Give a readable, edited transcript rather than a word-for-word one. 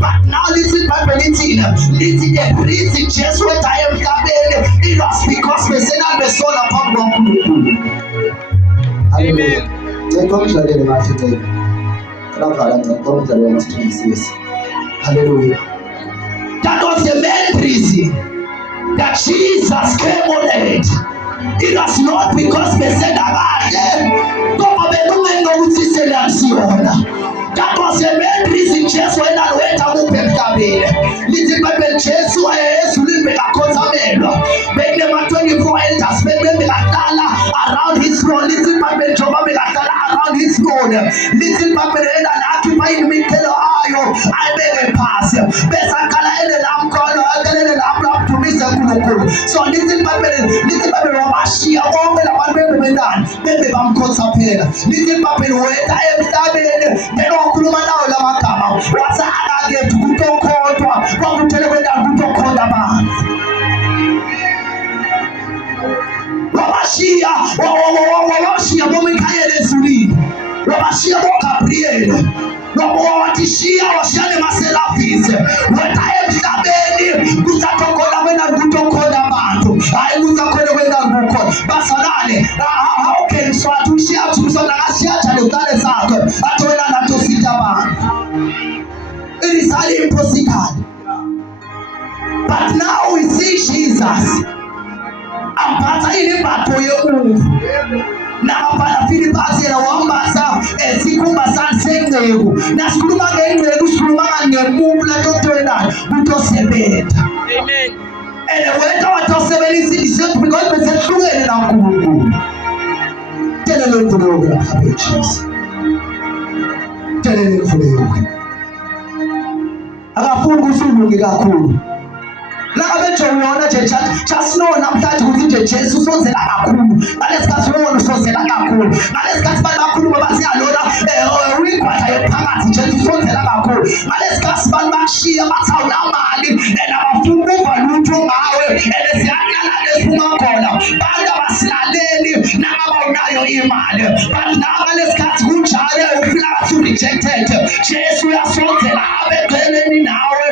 But now listen back when it's in. Listen the breathing just what I am coming. It was because we said that the soul upon God. Amen. Hallelujah. That was the main reason that Jesus came on earth. It was not because they said that that was the main reason Jesus went and went up with Peptabin. Little Bible Jesus was living a consamelo. Make them 24 elders, make them around his throne. Little Bible around his throne. Little Bible and occupying me tell I made a pass. Besakala and the lamb call the lamb to Mr. Kulukuru. So little Bible Romashia, woman of one baby done. Then the lamb calls up here. Little Bible wait, I am standing. They don't Kuruma now, Lamakama. What's I get to go call to what tell you that good call the man. Romashia, woman, I Romashia, Gabriel. Watishia washane maselafis wataye mtabeni kutatokola wena kutokola bantu ai mutakola wena kuko basalane how can so atushia tusona asia chale utale zako atwela na tosita ba. It is highly impossible, but now we see Jesus ampata ile bato yemungu na hapana fili basi na wambasa sikumba sansengu na sikuluma ngengwe sikuluma ngemu la totwena butosebeta. Amen. And when our tosebeli is just because we said true and na kuku tell them for the Jesus tell them for the akafungu sulu ngikakulu la abeto unaona just know namthatha ukuthi Jesus sonzela kakhulu alesikhathi wona sonzela kakhulu alesikhathi bakakhulu babathi alona uyikwatha yephakathi Jesus sonzela kakhulu alesikhathi bashiya bathi awunamali abafuna uvalutho ngawe esiyanyana lesiphuma khona bantu abasilaleli nabawunayo imali but nalesikhathi kunjalo ufika rejected Jesus uyasonzela abegceleni nawe